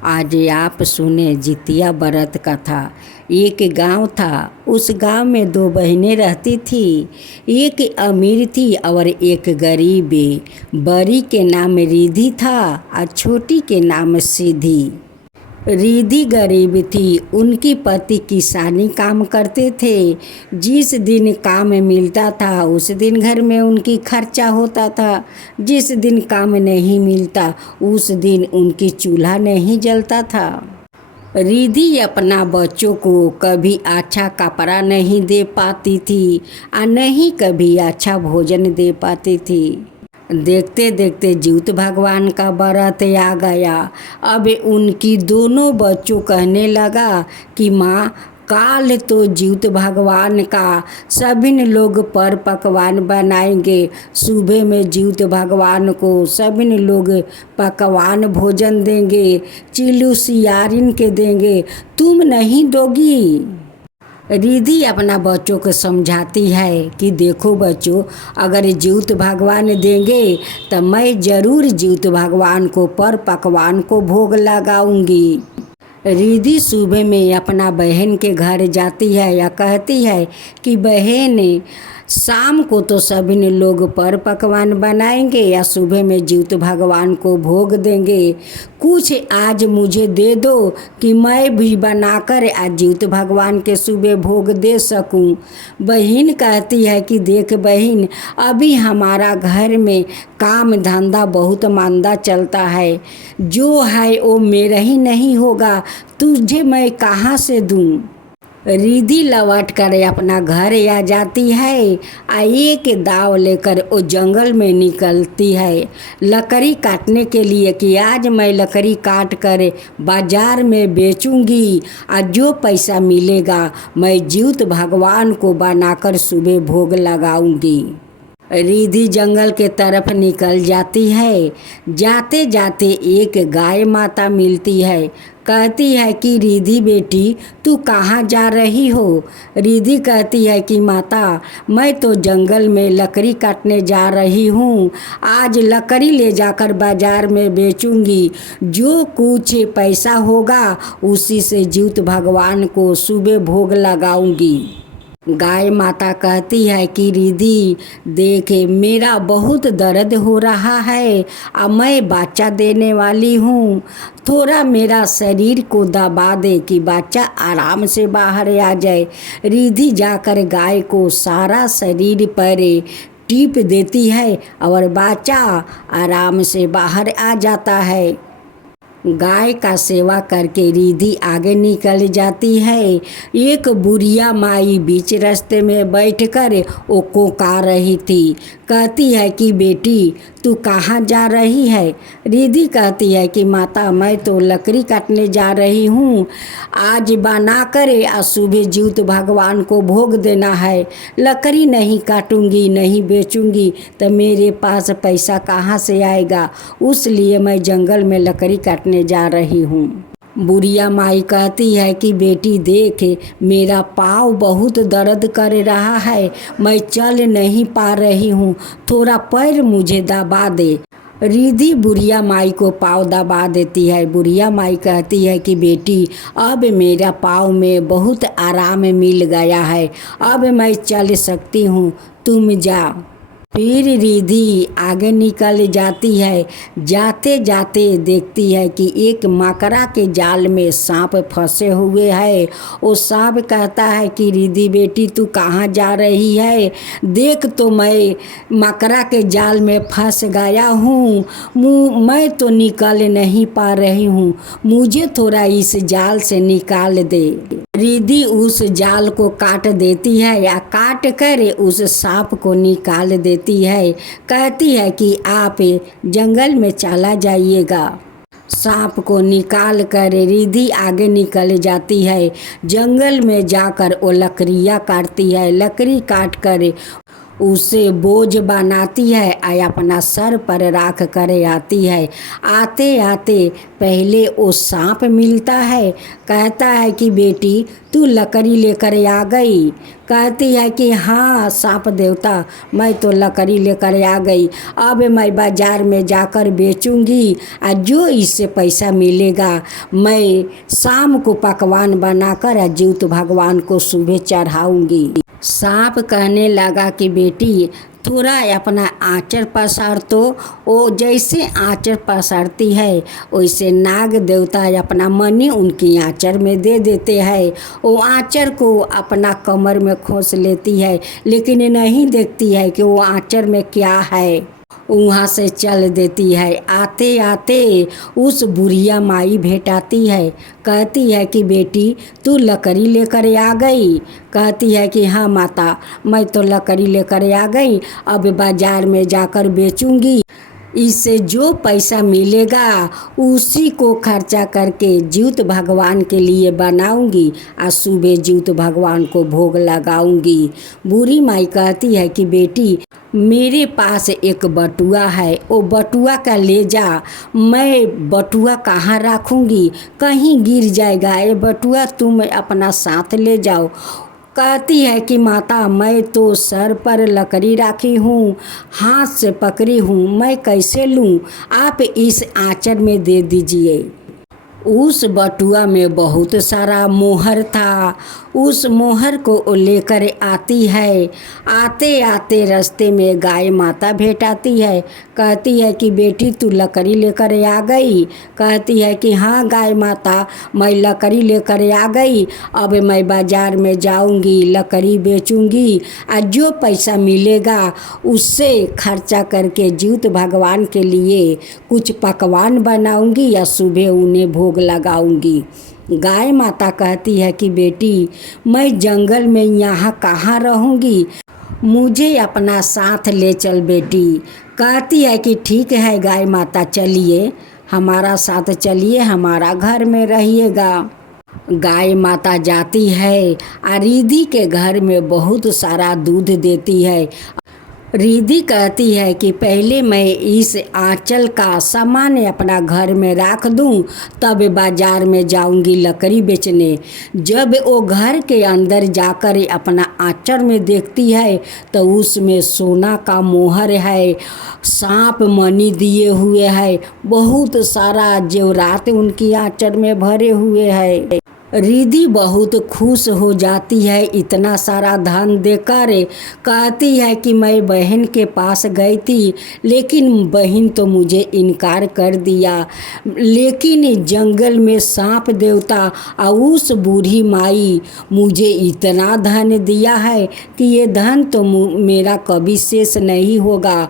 आज आप सुने जितिया व्रत कथा। एक गांव था। उस गांव में दो बहनें रहती थी। एक अमीर थी और एक गरीब। बड़ी के नाम रिधि था और छोटी के नाम सीधी। रिधि गरीब थी। उनकी पति किसानी काम करते थे। जिस दिन काम मिलता था उस दिन घर में उनकी खर्चा होता था। जिस दिन काम नहीं मिलता उस दिन उनकी चूल्हा नहीं जलता था। रिधि अपना बच्चों को कभी अच्छा कपड़ा नहीं दे पाती थी और नहीं कभी अच्छा भोजन दे पाती थी। देखते देखते जीउत भगवान का व्रत आ गया। अब उनकी दोनों बच्चों कहने लगा कि माँ, काल तो जीउत भगवान का सभी लोग पर पकवान बनाएंगे। सुबह में जीउत भगवान को सभी लोग पकवान भोजन देंगे, चिल्लू सियारिन के देंगे, तुम नहीं दोगी? रिधि अपना बच्चों को समझाती है कि देखो बच्चों, अगर जीउत भगवान देंगे तो मैं ज़रूर जीउत भगवान को पर पकवान को भोग लगाऊंगी। रिधि सुबह में अपना बहन के घर जाती है या कहती है कि बहन, शाम को तो सभी लोग पर पकवान बनाएंगे या सुबह में जीउत भगवान को भोग देंगे। कुछ आज मुझे दे दो कि मैं भी बनाकर आज जीउत भगवान के सुबह भोग दे सकूं। बहन कहती है कि देख बहन, अभी हमारा घर में काम धंधा बहुत मंदा चलता है। जो है वो मेरा ही नहीं होगा, तुझे मैं कहाँ से दूं? रिधि लौट कर अपना घर आ जाती है। एक दाव लेकर वो जंगल में निकलती है लकड़ी काटने के लिए कि आज मैं लकड़ी काट कर बाजार में बेचूंगी और जो पैसा मिलेगा मैं जीउत भगवान को बनाकर सुबह भोग लगाऊंगी। रिधि जंगल के तरफ निकल जाती है। जाते जाते एक गाय माता मिलती है। कहती है कि रिधि बेटी, तू कहाँ जा रही हो? रिधि कहती है कि माता, मैं तो जंगल में लकड़ी काटने जा रही हूँ। आज लकड़ी ले जाकर बाजार में बेचूंगी। जो कुछ पैसा होगा उसी से जीउत भगवान को सुबह भोग लगाऊंगी। गाय माता कहती है कि रिधि देखे, मेरा बहुत दर्द हो रहा है और मैं बच्चा देने वाली हूँ। थोड़ा मेरा शरीर को दबा दे कि बच्चा आराम से बाहर आ जाए। रिधि जाकर गाय को सारा शरीर पर टीप देती है और बच्चा आराम से बाहर आ जाता है। गाय का सेवा करके रिधि आगे निकल जाती है। एक बुढ़िया माई बीच रास्ते में बैठकर वो कोका रही थी। कहती है कि बेटी, तू कहाँ जा रही है? रिधि कहती है कि माता, मैं तो लकड़ी काटने जा रही हूँ। आज बनाकर आज सुबह जीउत भगवान को भोग देना है। लकड़ी नहीं काटूंगी, नहीं बेचूंगी तो मेरे पास पैसा कहाँ से आएगा? उसलिए मैं जंगल में लकड़ी काटने जा रही हूँ। बुढ़िया माई कहती है कि बेटी देख, मेरा पाँव बहुत दर्द कर रहा है, मैं चल नहीं पा रही हूँ, थोड़ा पैर मुझे दबा दे। रिधि बुढ़िया माई को पाँव दबा देती है। बुढ़िया माई कहती है कि बेटी, अब मेरा पाँव में बहुत आराम मिल गया है, अब मैं चल सकती हूँ, तुम जाओ। फिर रिधि आगे निकल जाती है। जाते जाते देखती है कि एक मकड़ा के जाल में सांप फंसे हुए है। वो सांप कहता है कि रिधि बेटी, तू कहाँ जा रही है? देख तो मैं मकड़ा के जाल में फंस गया हूँ, मैं तो निकल नहीं पा रही हूँ, मुझे थोड़ा इस जाल से निकाल दे। रिधि उस जाल को काट देती है या काट कर उस सांप को निकाल देती है। कहती है कि आप जंगल में चला जाइएगा। सांप को निकाल कर रिधि आगे निकल जाती है। जंगल में जाकर वो लकड़ियाँ काटती है। लकड़ी काट कर उसे बोझ बनाती है और अपना सर पर राख कर आती है। आते आते पहले वो सांप मिलता है, कहता है कि बेटी तू लकड़ी लेकर आ गई। कहती है कि हाँ सांप देवता, मैं तो लकड़ी लेकर आ गई। अब मैं बाज़ार में जाकर बेचूंगी और जो इससे पैसा मिलेगा मैं शाम को पकवान बनाकर जीवित भगवान को सुबह चढ़ाऊंगी। सांप कहने लगा कि बेटी थोड़ा अपना आँचर पसार तो। वो जैसे आँचर पसारती है वैसे नाग देवता अपना मणि उनकी आँचर में दे देते हैं। वो आँचर को अपना कमर में खोस लेती है, लेकिन नहीं देखती है कि वो आँचर में क्या है। वहाँ से चल देती है। आते आते उस बुढ़िया माई भेटाती है, कहती है कि बेटी तू लकड़ी लेकर आ गई। कहती है कि हाँ माता, मैं तो लकड़ी लेकर आ गई, अब बाज़ार में जाकर बेचूंगी। इससे जो पैसा मिलेगा उसी को खर्चा करके जीवित भगवान के लिए बनाऊंगी और सुबह जीवित भगवान को भोग लगाऊंगी। बूढ़ी माई कहती है कि बेटी मेरे पास एक बटुआ है, वो बटुआ का ले जा। मैं बटुआ कहाँ रखूँगी, कहीं गिर जाएगा, ये बटुआ तुम अपना साथ ले जाओ। कहती है कि माता मैं तो सर पर लकड़ी रखी हूँ, हाथ से पकड़ी हूँ, मैं कैसे लूँ, आप इस आँचर में दे दीजिए। उस बटुआ में बहुत सारा मोहर था। उस मोहर को लेकर आती है। आते आते रास्ते में गाय माता भेटाती है, कहती है कि बेटी तू लकड़ी लेकर आ गई। कहती है कि हाँ गाय माता, मैं लकड़ी लेकर आ गई, अब मैं बाज़ार में जाऊंगी, लकड़ी बेचूंगी और जो पैसा मिलेगा उससे खर्चा करके जीवित भगवान के लिए कुछ पकवान बनाऊंगी या सुबह उन्हें भोग लगाऊंगी। गाय माता कहती है कि बेटी मैं जंगल में यहाँ कहाँ रहूँगी, मुझे अपना साथ ले चल बेटी। कहती है कि ठीक है गाय माता, चलिए हमारा साथ चलिए, हमारा घर में रहिएगा। गाय माता जाती है और रिधि के घर में बहुत सारा दूध देती है। रिधि कहती है कि पहले मैं इस आंचल का सामान अपना घर में रख दूं, तब बाज़ार में जाऊंगी लकड़ी बेचने। जब वो घर के अंदर जाकर अपना आंचल में देखती है तो उसमें सोना का मोहर है, सांप मणि दिए हुए है, बहुत सारा जेवरात उनकी आंचल में भरे हुए है। रिधि बहुत खुश हो जाती है इतना सारा धन देकर। कहती है कि मैं बहन के पास गई थी, लेकिन बहन तो मुझे इनकार कर दिया, लेकिन जंगल में सांप देवता और उस बूढ़ी माई मुझे इतना धन दिया है कि ये धन तो मेरा कभी शेष नहीं होगा।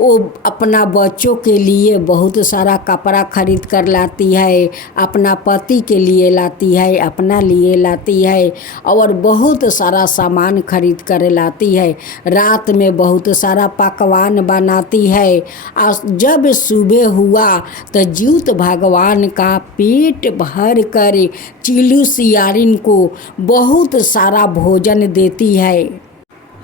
वो अपना बच्चों के लिए बहुत सारा कपड़ा खरीद कर लाती है, अपना पति के लिए लाती है, अपना लिए लाती है और बहुत सारा सामान खरीद कर लाती है। रात में बहुत सारा पकवान बनाती है और जब सुबह हुआ तो जीवित भगवान का पेट भर कर चिल्लू सियारिन को बहुत सारा भोजन देती है।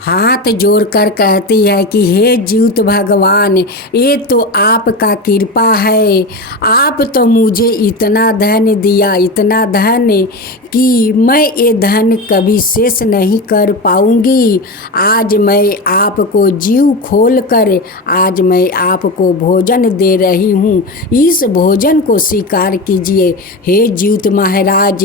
हाथ जोड़कर कहती है कि हे जीवित भगवान, ये तो आपका कृपा है, आप तो मुझे इतना धन दिया, इतना धन कि मैं ये धन कभी शेष नहीं कर पाऊंगी। आज मैं आपको जीव खोल कर आज मैं आपको भोजन दे रही हूँ, इस भोजन को स्वीकार कीजिए। हे जीवित महाराज,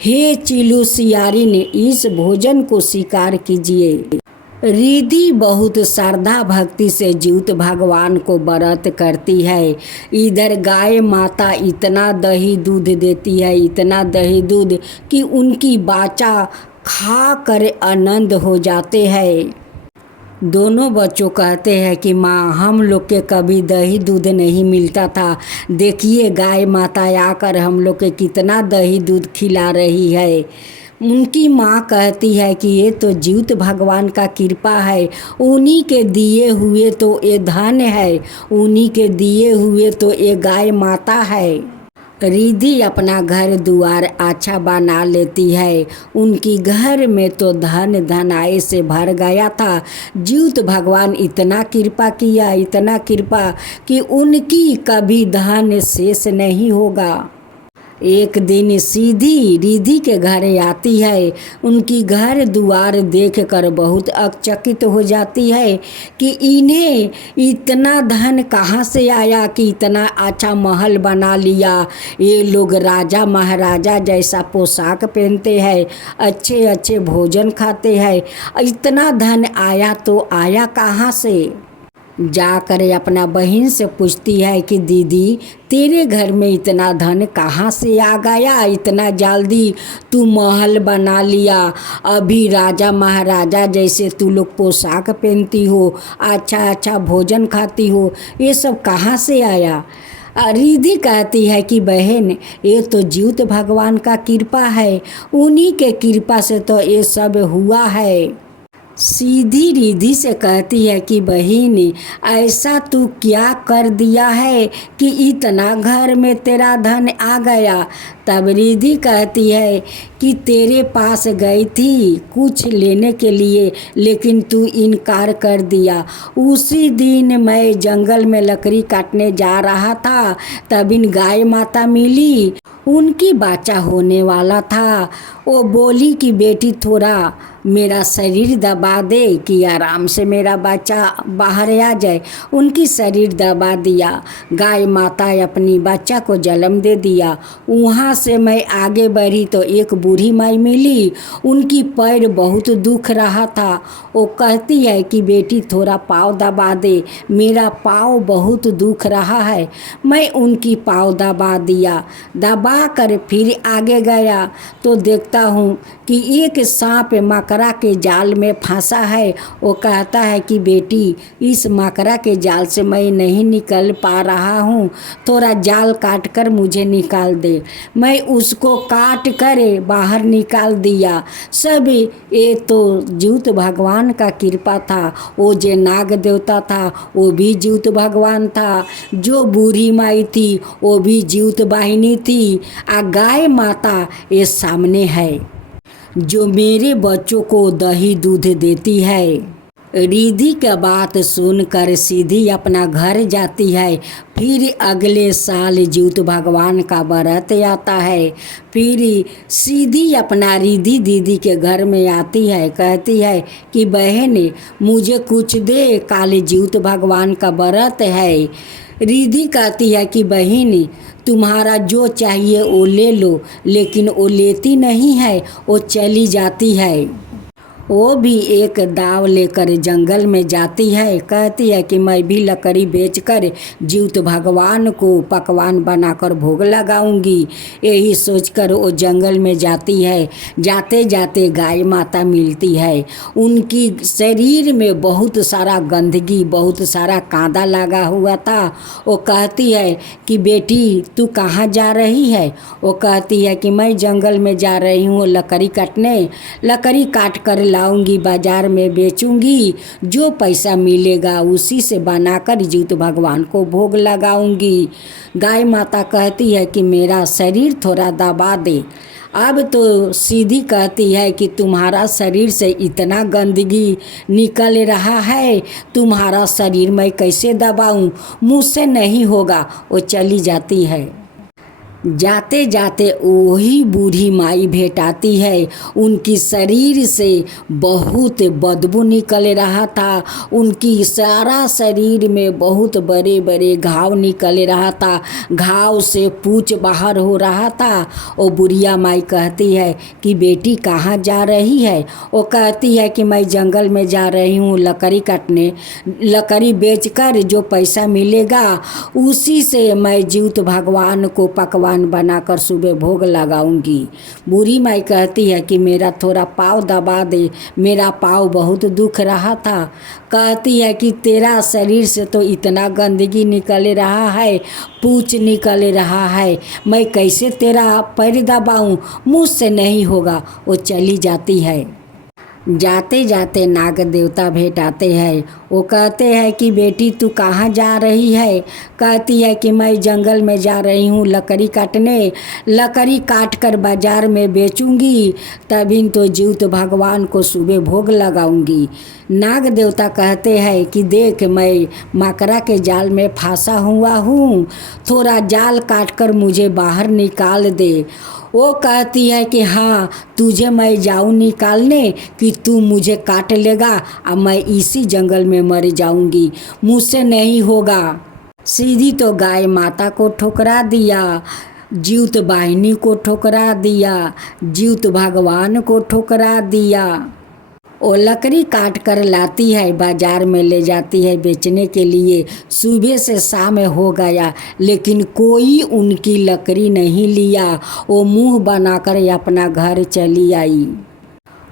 हे चिल्लू सियारिन, इस भोजन को स्वीकार कीजिए। रिधि बहुत श्रद्धा भक्ति से जीवित भगवान को व्रत करती है। इधर गाय माता इतना दही दूध देती है, इतना दही दूध कि उनकी बाचा खा कर आनंद हो जाते हैं। दोनों बच्चों कहते हैं कि माँ हम लोग के कभी दही दूध नहीं मिलता था, देखिए गाय माता आकर हम लोग के कितना दही दूध खिला रही है। उनकी माँ कहती है कि ये तो जीवित भगवान का कृपा है, उन्हीं के दिए हुए तो ये धन है, उन्हीं के दिए हुए तो ये गाय माता है। रिद्धि अपना घर दुआर अच्छा बना लेती है। उनकी घर में तो धन धन आए से भर गया था। ज्यूत भगवान इतना कृपा किया, इतना कृपा कि उनकी कभी धन शेष नहीं होगा। एक दिन सीधी रिद्धि के घर आती है। उनकी घर दुआर देखकर बहुत अचकित हो जाती है कि इन्हें इतना धन कहाँ से आया कि इतना अच्छा महल बना लिया। ये लोग राजा महाराजा जैसा पोशाक पहनते हैं, अच्छे अच्छे भोजन खाते हैं। इतना धन आया तो आया कहाँ से। जाकर अपना बहन से पूछती है कि दीदी तेरे घर में इतना धन कहाँ से आ गया, इतना जल्दी तू महल बना लिया, अभी राजा महाराजा जैसे तू लोग पोशाक पहनती हो, अच्छा अच्छा भोजन खाती हो, ये सब कहाँ से आया। रिद्धि कहती है कि बहन ये तो ज्यूत भगवान का कृपा है, उन्हीं के कृपा से तो ये सब हुआ है। सीधी रिद्धि से कहती है कि बहन ऐसा तू क्या कर दिया है कि इतना घर में तेरा धन आ गया। तब रिद्धि कहती है कि तेरे पास गई थी कुछ लेने के लिए, लेकिन तू इनकार कर दिया। उसी दिन मैं जंगल में लकड़ी काटने जा रहा था, तब इन गाय माता मिली, उनकी बच्चा होने वाला था। वो बोली कि बेटी थोड़ा मेरा शरीर दबा दे कि आराम से मेरा बच्चा बाहर आ जाए। उनकी शरीर दबा दिया, गाय माता अपनी बच्चा को जन्म दे दिया। वहाँ से मैं आगे बढ़ी तो एक बूढ़ी माई मिली, उनकी पैर बहुत दुख रहा था। वो कहती है कि बेटी थोड़ा पाँव दबा दे, मेरा पाँव बहुत दुख रहा है। मैं उनकी पाँव दबा दिया, दबा कर फिर आगे गया तो देखता हूँ कि एक सांप मकड़ा के जाल में फंसा है। वो कहता है कि बेटी इस मकड़ा के जाल से मैं नहीं निकल पा रहा हूँ, थोड़ा जाल काट कर मुझे निकाल दे। मैं उसको काट कर बाहर निकाल दिया। सब ये तो ज्यूत भगवान का कृपा था। वो जो नाग देवता था वो भी ज्यूत भगवान था, जो बूढ़ी माई थी वो भी ज्यूत वाहिनी थी। गाय माता ये सामने है जो मेरे बच्चों को दही दूध देती है। रिद्धि का बात सुनकर सीधी अपना घर जाती है। फिर अगले साल ज्यूत भगवान का व्रत आता है। फिर सीधी अपना रिद्धि दीदी के घर में आती है, कहती है कि बहन मुझे कुछ दे, काले ज्यूत भगवान का व्रत है। रिद्धि कहती है कि बहन तुम्हारा जो चाहिए वो ले लो, लेकिन वो लेती नहीं है, वो चली जाती है। वो भी एक दाव लेकर जंगल में जाती है, कहती है कि मैं भी लकड़ी बेचकर ज्यूत भगवान को पकवान बनाकर भोग लगाऊंगी। यही सोचकर वो जंगल में जाती है। जाते जाते गाय माता मिलती है। उनकी शरीर में बहुत सारा गंदगी, बहुत सारा कांदा लगा हुआ था। वो कहती है कि बेटी तू कहाँ जा रही है। वो कहती है कि मैं जंगल में जा रही हूँ लकड़ी काटने, लकड़ी काट कर लाऊंगी, बाजार में बेचूंगी, जो पैसा मिलेगा उसी से बनाकर ज्यूत भगवान को भोग लगाऊंगी। गाय माता कहती है कि मेरा शरीर थोड़ा दबा दे। अब तो सीधी कहती है कि तुम्हारा शरीर से इतना गंदगी निकल रहा है, तुम्हारा शरीर मैं कैसे दबाऊं, मुझसे नहीं होगा। वो चली जाती है। जाते जाते वही बूढ़ी माई भेंट आती है। उनकी शरीर से बहुत बदबू निकल रहा था। उनकी सारा शरीर में बहुत बड़े बड़े घाव निकल रहा था, घाव से पूंछ बाहर हो रहा था। वो बुढ़िया माई कहती है कि बेटी कहाँ जा रही है। वो कहती है कि मैं जंगल में जा रही हूँ लकड़ी काटने, लकड़ी बेचकर जो पैसा मिलेगा उसी से मैं ज्यूत भगवान को पकवान बनाकर सुबह भोग लगाऊंगी। बूढ़ी माई कहती है कि मेरा थोड़ा पाँव दबा दे, मेरा पाँव बहुत दुख रहा था। कहती है कि तेरा शरीर से तो इतना गंदगी निकल रहा है, पूंछ निकल रहा है, मैं कैसे तेरा पैर दबाऊं, मुझसे नहीं होगा। वो चली जाती है। जाते जाते नाग देवता भेंट आते हैं। वो कहते हैं कि बेटी तू कहाँ जा रही है। कहती है कि मैं जंगल में जा रही हूँ लकड़ी काटने, लकड़ी काट कर बाजार में बेचूंगी, तभी तो जीवित भगवान को सुबह भोग लगाऊंगी। नाग देवता कहते हैं कि देख मैं मकरा के जाल में फंसा हुआ हूँ, थोड़ा जाल काट कर मुझे बाहर निकाल दे। वो कहती है कि हाँ तुझे मैं जाऊँ निकालने कि तू मुझे काट लेगा और मैं इसी जंगल में मर जाऊंगी, मुझसे नहीं होगा। सीधी तो गाय माता को ठुकरा दिया, जीवित वाहिनी को ठुकरा दिया, जीवित भगवान को ठुकरा दिया। वो लकड़ी काट कर लाती है, बाजार में ले जाती है बेचने के लिए। सुबह से शाम हो गया लेकिन कोई उनकी लकड़ी नहीं लिया। वो मुंह बनाकर अपना घर चली आई।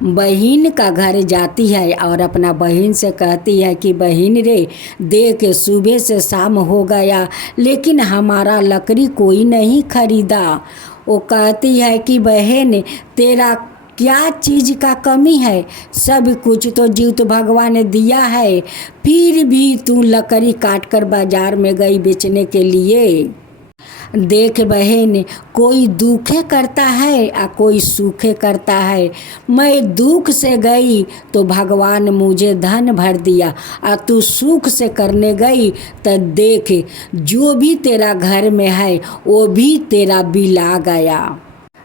बहन का घर जाती है और अपना बहन से कहती है कि बहन रे देख सुबह से शाम हो गया लेकिन हमारा लकड़ी कोई नहीं खरीदा। वो कहती है कि बहन तेरा क्या चीज़ का कमी है, सब कुछ तो जीवित भगवान ने दिया है, फिर भी तू लकड़ी काट कर बाजार में गई बेचने के लिए। देख बहन कोई दुखे करता है और कोई सुखे करता है। मैं दुख से गई तो भगवान मुझे धन भर दिया और तू सुख से करने गई तो देख जो भी तेरा घर में है वो भी तेरा बिला गया,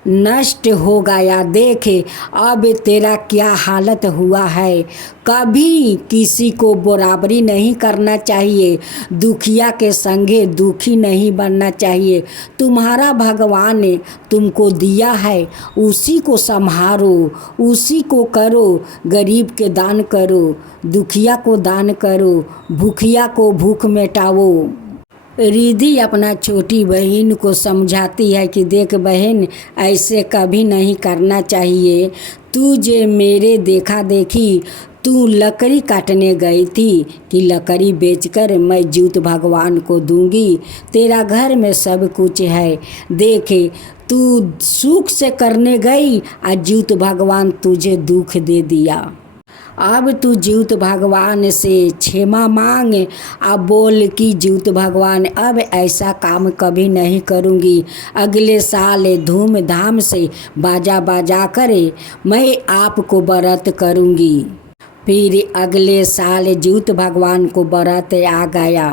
नष्ट हो गया। देख अब तेरा क्या हालत हुआ है। कभी किसी को बराबरी नहीं करना चाहिए, दुखिया के संगे दुखी नहीं बनना चाहिए। तुम्हारा भगवान ने तुमको दिया है उसी को संभालो, उसी को करो। गरीब के दान करो, दुखिया को दान करो, भूखिया को भूख मिटाओ। रिधि अपना छोटी बहन को समझाती है कि देख बहन ऐसे कभी नहीं करना चाहिए। तू जे मेरे देखा देखी तू लकड़ी काटने गई थी कि लकड़ी बेचकर मैं जीवित भगवान को दूंगी, तेरा घर में सब कुछ है। देखे तू सुख से करने गई और जीवित भगवान तुझे दुख दे दिया। अब तू जीवित भगवान से क्षमा मांग। अब बोल कि जीवित भगवान अब ऐसा काम कभी नहीं करूँगी, अगले साल धूमधाम से बाजा बाजा करे मैं आपको व्रत करूँगी। फिर अगले साल जीवित भगवान को व्रत आ गया।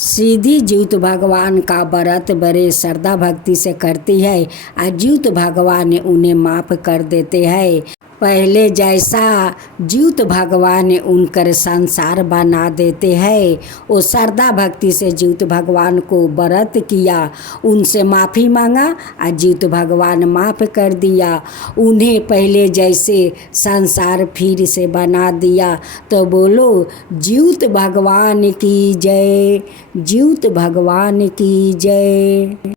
सीधी जीवित भगवान का व्रत बड़े श्रद्धा भक्ति से करती है और जीवित भगवान उन्हें माफ़ कर देते हैं। पहले जैसा जीवित भगवान उनकर संसार बना देते हैं। वो श्रद्धा भक्ति से जीवित भगवान को व्रत किया, उनसे माफ़ी मांगा और जीवित भगवान माफ़ कर दिया। उन्हें पहले जैसे संसार फिर से बना दिया। तो बोलो जीवित भगवान की जय, जीवित भगवान की जय।